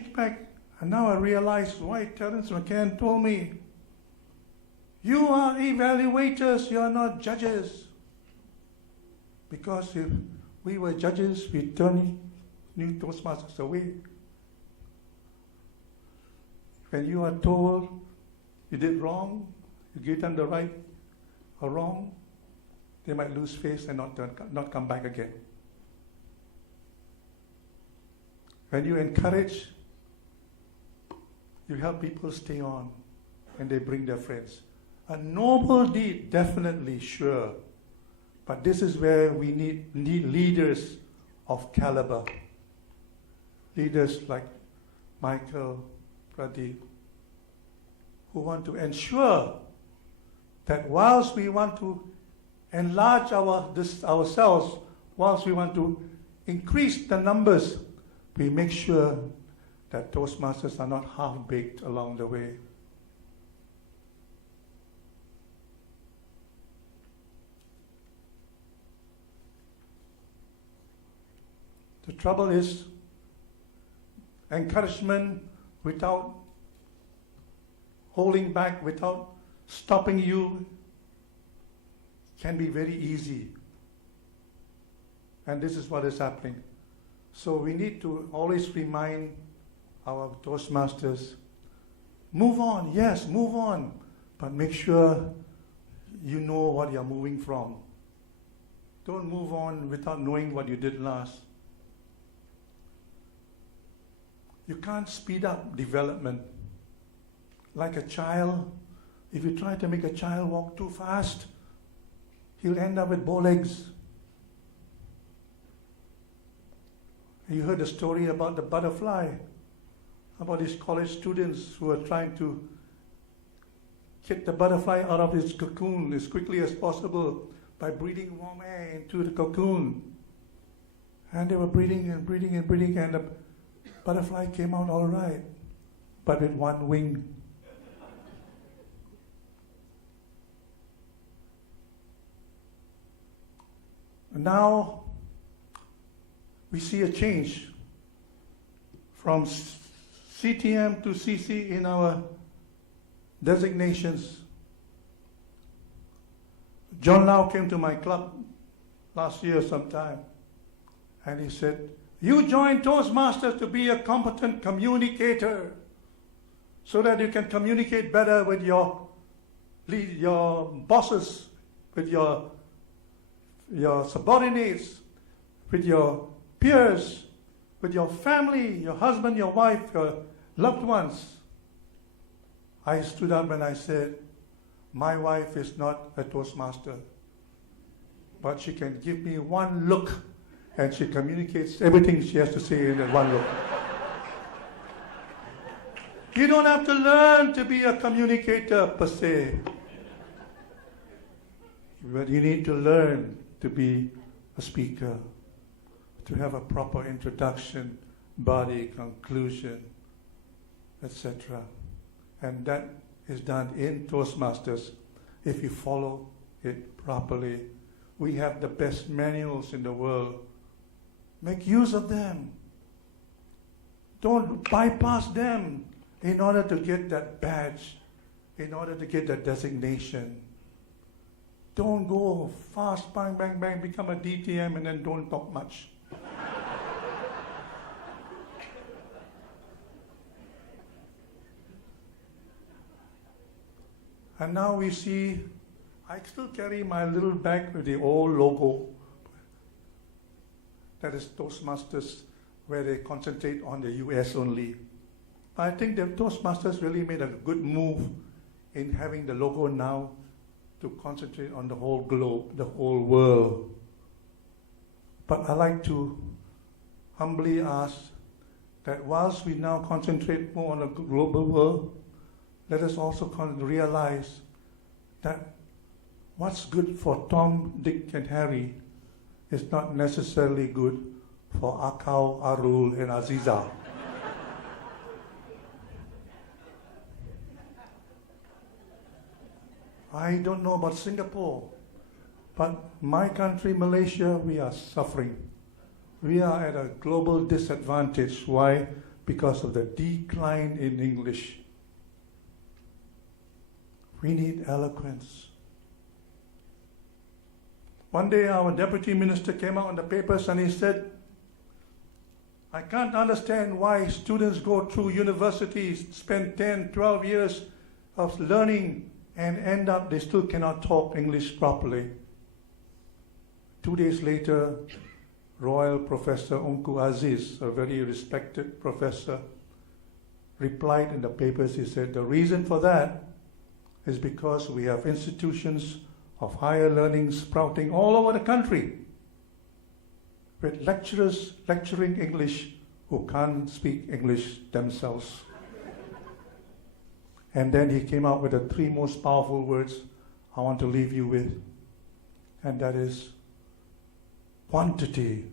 think back, and now I realize why Terence McCann told me, you are evaluators, you are not judges. Because if we were judges, we'd turn new Toastmasters away. When you are told you did wrong, you give them the right or wrong, they might lose face and not come back again. When you encourage, you help people stay on, and they bring their friends. A noble deed, definitely, sure. But this is where we need leaders of caliber. Leaders like Michael, Pradeep, who want to ensure that whilst we want to enlarge ourselves, whilst we want to increase the numbers, we make sure that Toastmasters are not half-baked along the way. The trouble is, encouragement without holding back, without stopping you, can be very easy. And this is what is happening. So we need to always remind our Toastmasters, move on, yes, move on, but make sure you know what you're moving from. Don't move on without knowing what you did last. You can't speed up development. Like a child, if you try to make a child walk too fast, he'll end up with bow legs. You heard the story about the butterfly, about these college students who are trying to get the butterfly out of its cocoon as quickly as possible by breathing warm air into the cocoon. And they were breathing and breathing and breathing, and the butterfly came out all right, but with one wing. Now we see a change from CTM to CC in our designations. John Lau came to my club last year sometime, and he said, you joined Toastmasters to be a competent communicator so that you can communicate better with your bosses, with your subordinates, with your peers, with your family, your husband, your wife, your loved ones. I stood up and I said, my wife is not a Toastmaster, but she can give me one look and she communicates everything she has to say in that one look. You don't have to learn to be a communicator per se, but you need to learn to be a speaker, to have a proper introduction, body, conclusion, etc. And that is done in Toastmasters if you follow it properly. We have the best manuals in the world. Make use of them. Don't bypass them in order to get that badge, in order to get that designation. Don't go fast, bang, bang, bang, become a DTM and then don't talk much. And now we see, I still carry my little bag with the old logo. That is Toastmasters, where they concentrate on the US only. I think that Toastmasters really made a good move in having the logo now to concentrate on the whole globe, the whole world. But I like to humbly ask that whilst we now concentrate more on the global world, let us also realize that what's good for Tom, Dick, and Harry is not necessarily good for Akau, Arul, and Aziza. I don't know about Singapore, but my country, Malaysia, we are suffering. We are at a global disadvantage. Why? because of the decline in English. We need eloquence. One day our deputy minister came out in the papers and he said, I can't understand why students go through universities, spend 10, 12 years of learning and end up they still cannot talk English properly. 2 days later, Royal Professor Unku Aziz, a very respected professor, replied in the papers. He said, the reason for that is because we have institutions of higher learning sprouting all over the country with lecturers lecturing English who can't speak English themselves. And then he came out with the 3 most powerful words I want to leave you with, and that is, quantity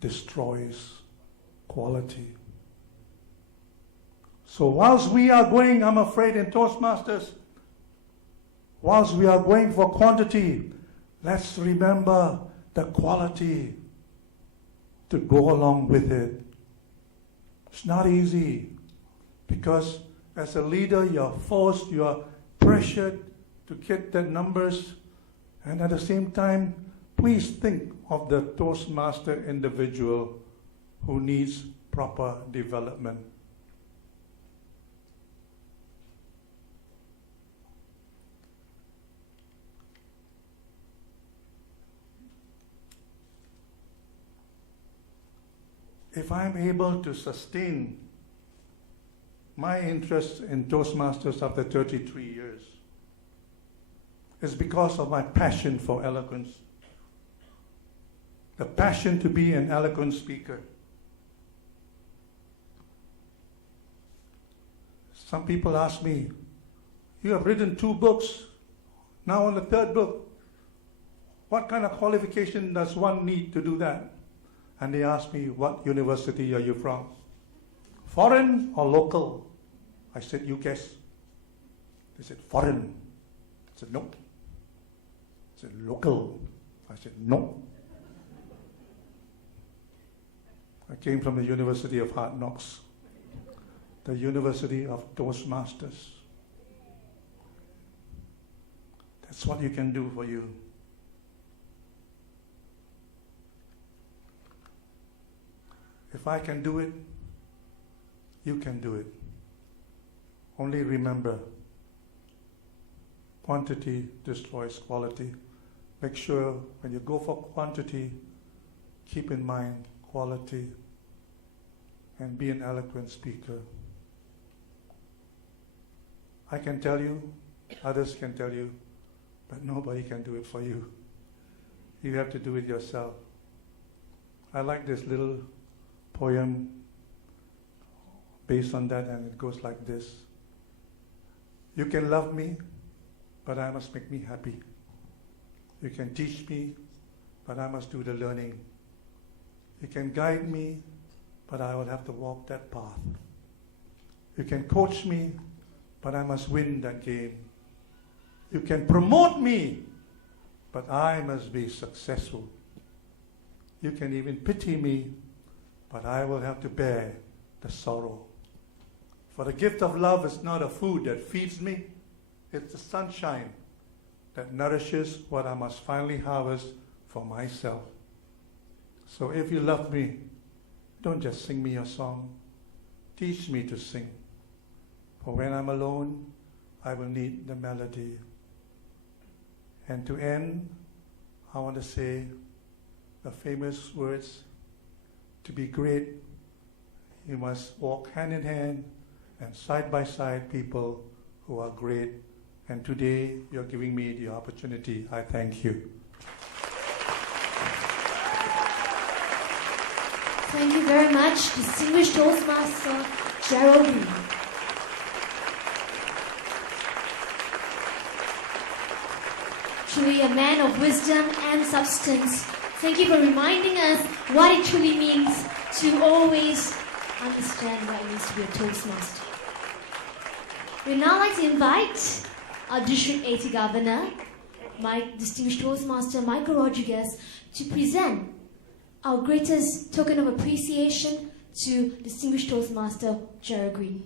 destroys quality. So whilst we are going, I'm afraid, in Toastmasters, whilst we are going for quantity, let's remember the quality to go along with it. It's not easy because as a leader, you're forced, you're pressured to get the numbers, and at the same time, please think of the Toastmaster individual who needs proper development. If I'm able to sustain my interest in Toastmasters after 33 years, it's because of my passion for eloquence. The passion to be an eloquent speaker. Some people ask me, you have written 2 books, now on the 3rd book. What kind of qualification does one need to do that? And they ask me, what university are you from? Foreign or local? I said, you guess. They said, foreign. I said, no. I said, local. I said, no. I came from the University of Hard Knocks, the University of Toastmasters. That's what you can do for you. If I can do it, you can do it. Only remember, quantity destroys quality. Make sure when you go for quantity, keep in mind quality and be an eloquent speaker. I can tell you, others can tell you, but nobody can do it for you. You have to do it yourself. I like this little poem based on that, and it goes like this. You can love me, but I must make me happy. You can teach me, but I must do the learning. You can guide me, but I will have to walk that path. You can coach me, but I must win that game. You can promote me, but I must be successful. You can even pity me, but I will have to bear the sorrow. For the gift of love is not a food that feeds me, it's the sunshine that nourishes what I must finally harvest for myself. So if you love me, don't just sing me a song. Teach me to sing. For when I'm alone, I will need the melody. And to end, I want to say the famous words, to be great, you must walk hand in hand and side by side people who are great. And today, you're giving me the opportunity. I thank you. Thank you very much, distinguished Toastmaster Gerald. Truly a man of wisdom and substance. Thank you for reminding us what it truly means to always understand what it means to be a Toastmaster. We'd now like to invite our District 80 Governor, my distinguished Toastmaster Michael Rodriguez, to present our greatest token of appreciation to Distinguished Toastmaster Gerald Green.